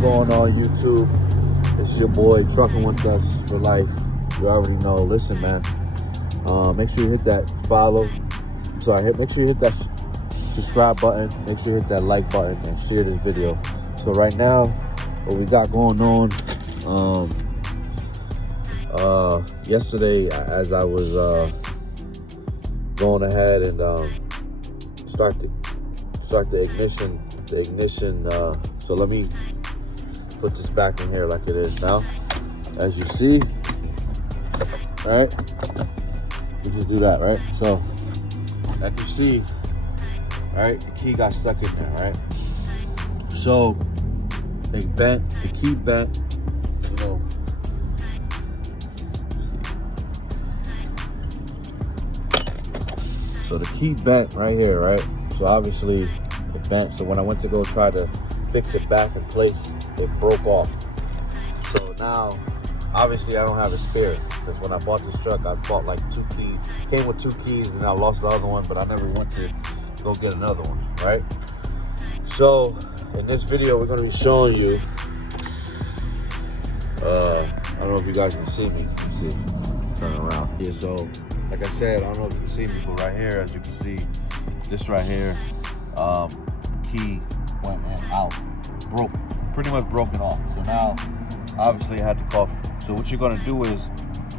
going on YouTube? It's your boy Trucking With Us for Life. You already know. Listen, man. Make sure you hit that follow. Make sure you hit that subscribe button. Make sure you hit that like button and share this video. So right now, what we got going on? Yesterday, as I was going ahead and start the ignition. So let me put this back in here like it is now. As you see, all right, we just do that, right? So like you see, all right, the key got stuck in there, right? So they bent, the key bent, you know. So the key bent right here, right? So obviously it bent. So when I went to go try to fix it back in place, it broke off. So now, obviously I don't have a spare, because when I bought this truck, I bought like 2 keys. Came with 2 keys, and I lost the other one, but I never went to go get another one, right? So in this video, we're gonna be showing you, I don't know if you guys can see me. Let's see, turn around. Yeah, so like I said, I don't know if you can see me, but right here, as you can see, this right here, key went in out, pretty much broken off. So now, obviously, I had to call. So what you're gonna do is,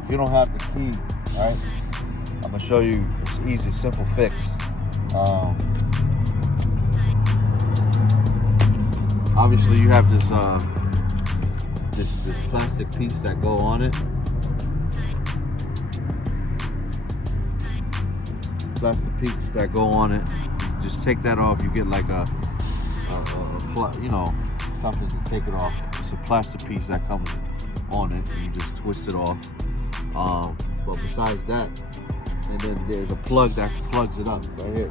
if you don't have the key, right, I'm gonna show you. It's easy, simple fix. Obviously, you have this this plastic piece that go on it. Plastic piece that go on it. Just take that off. You get like you know, something to take it off. It's a plastic piece that comes on it. You just twist it off. But besides that, and then there's a plug that plugs it up right here.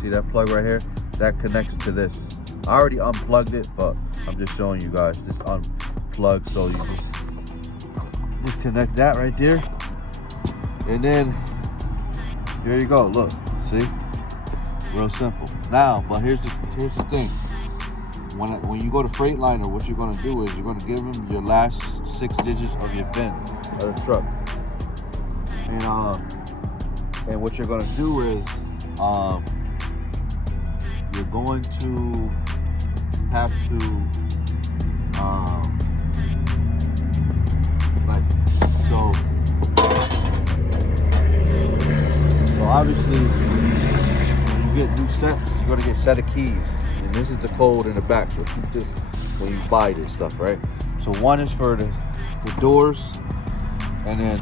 See that plug right here? That connects to this. I already unplugged it, but I'm just showing you guys this unplugged. So you just disconnect that right there, and then here you go. Look, see, real simple. Now, but here's the thing. When you go to Freightliner, what you're gonna do is you're gonna give them your last 6 digits of your VIN of the truck, and what you're gonna do is you're going to have to so obviously you get new sets, you're gonna get a set of keys, and this is the code in the back. So keep this when you buy this stuff, right? So one is for the doors, and then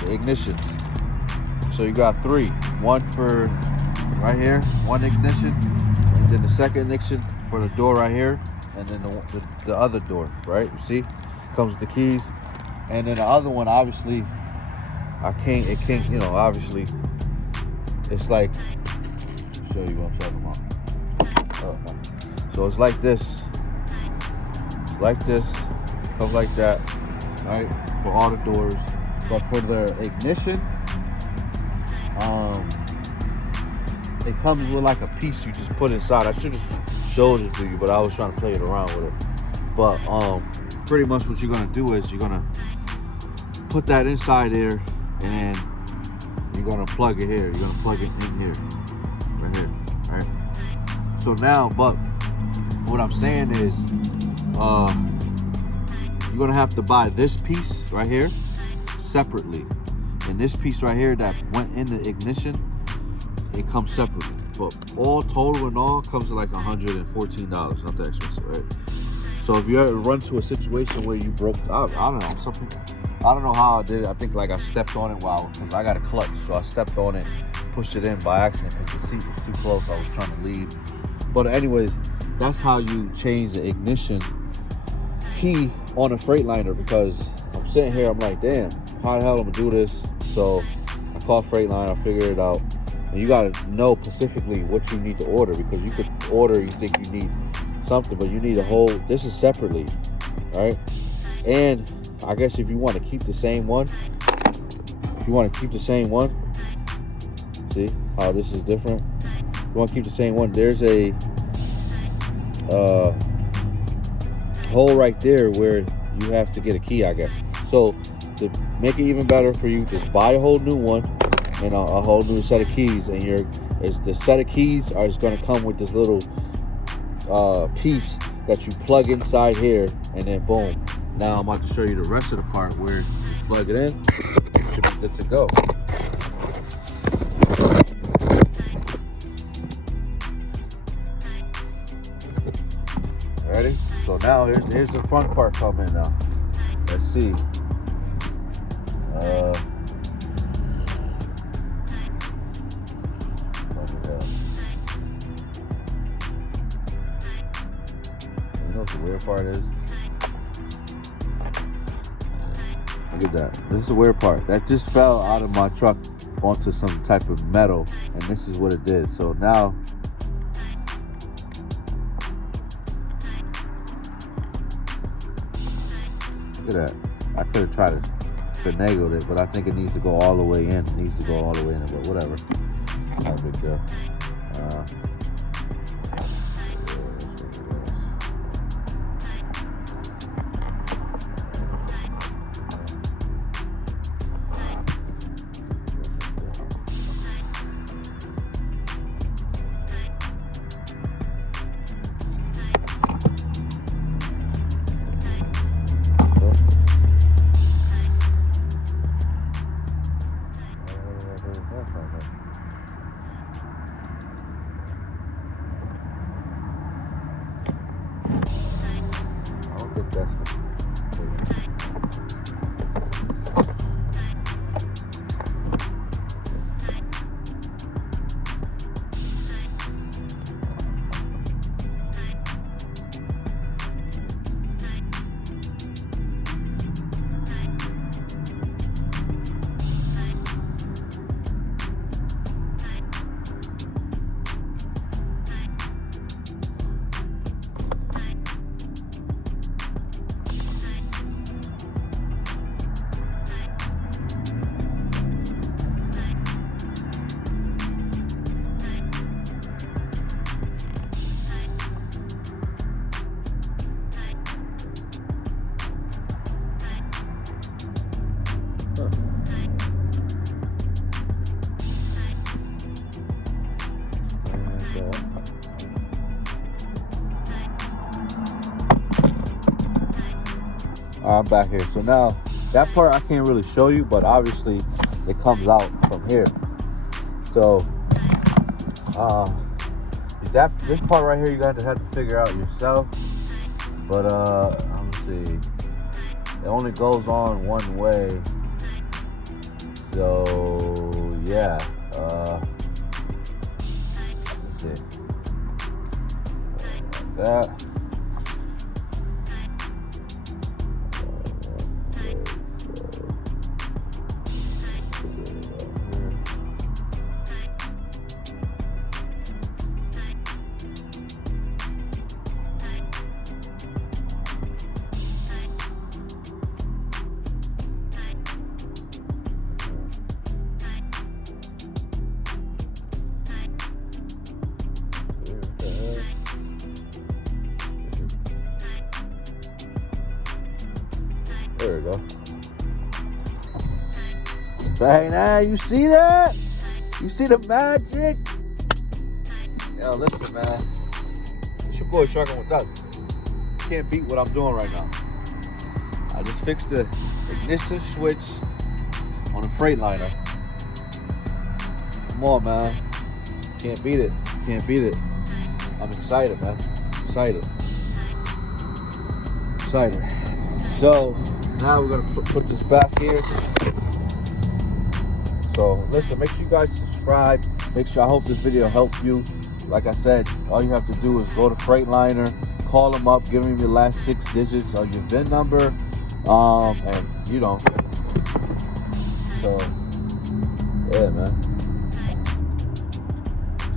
the ignitions. So you got 3. One for right here, one ignition, and then the second ignition for the door right here, and then the other door, right? You see, comes with the keys, and then the other one, obviously, it can't, you know, obviously, it's like, show you what I'm talking about. So it's like this, comes like that, right? For all the doors, but for the ignition, it comes with like a piece you just put inside. I should have showed it to you, but I was trying to play it around with it. But pretty much what you're gonna do is you're gonna put that inside there, and then you're gonna plug it here. You're gonna plug it in here, right here, right? So now, but what I'm saying is, you're gonna have to buy this piece right here separately, and this piece right here that went in the ignition, it comes separately. But all total and all comes to like $114, not that expensive, right? So if you ever run to a situation where you broke, I don't know, something, I don't know how I did it. I think like I stepped on it because I got a clutch, so I stepped on it, pushed it in by accident because the seat was too close. I was trying to leave. But anyways, that's how you change the ignition key on a Freightliner, because I'm sitting here, I'm like, damn, how the hell am I gonna do this? So I called Freightliner, I figured it out. And you gotta know specifically what you need to order, because you could order, you think you need something, but you need a whole, this is separately, right? And I guess if you want to keep the same one, see how this is different? You want to keep the same one, there's a hole right there where you have to get a key, I guess. So to make it even better for you, just buy a whole new one and a whole new set of keys, and the set of keys is going to come with this little piece that you plug inside here, and then boom. Now I'm about to show you the rest of the part where you plug it in. You should be good to go. Ready? So now here's the fun part coming now. Let's see. You know what the weird part is? Look at that. This is the weird part. That just fell out of my truck onto some type of metal, and this is what it did. So now, look at that. I could have tried to finagle it, but I think it needs to go all the way in. It needs to go all the way in, but whatever. Not a big deal. I'm back here. So now that part I can't really show you, but obviously it comes out from here. So this part right here you guys have to figure out yourself. But let me see. It only goes on one way. So yeah. Let's see. Like that. There we go. Hey, now you see that? You see the magic? Yo, listen, man. It's your boy trucking with us. You can't beat what I'm doing right now. I just fixed the ignition switch on a Freightliner. Come on, man. Can't beat it. Can't beat it. I'm excited, man. Excited. So now we're gonna put this back here. So listen, make sure you guys subscribe. Make sure, I hope this video helped you. Like I said, all you have to do is go to Freightliner, call them up, give them your last 6 digits of your VIN number, and you know. So yeah, man.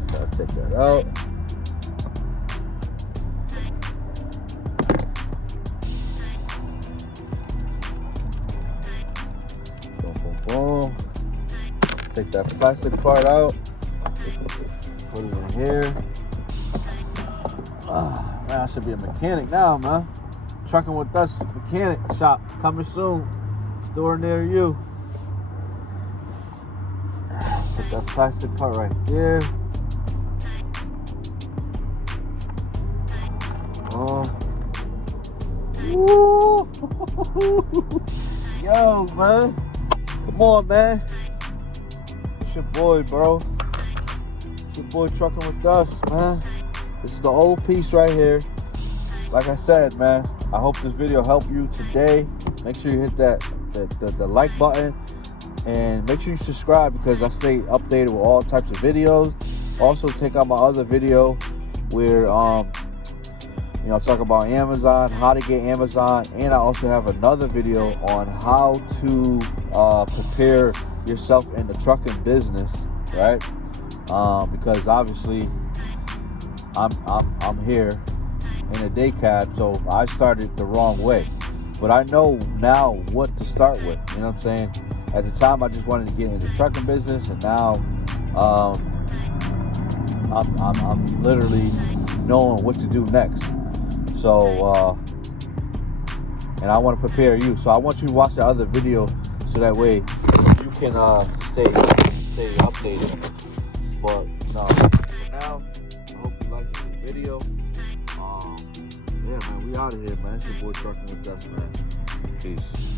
Gotta take that out. Boom. Take that plastic part out. Put it in here. Man, I should be a mechanic now, man. Trucking with us, mechanic shop coming soon. Store near you. Put that plastic part right there. Woo. Yo, man. Come on, man. It's your boy, bro. It's your boy trucking with us, man. This is the old piece right here. Like I said, man, I hope this video helped you today. Make sure you hit the like button and make sure you subscribe because I stay updated with all types of videos. Also, check out my other video where you know, I talk about Amazon, how to get Amazon, and I also have another video on how to prepare yourself in the trucking business, right? Because obviously I'm here in a day cab, so I started the wrong way. But I know now what to start with. You know what I'm saying? At the time, I just wanted to get into the trucking business, and now I'm literally knowing what to do next. So, and I want to prepare you. So I want you to watch the other video, so that way you can stay updated. But for now, I hope you liked this video. Yeah, man, we out of here, man. It's your boy trucking with us, man. Peace.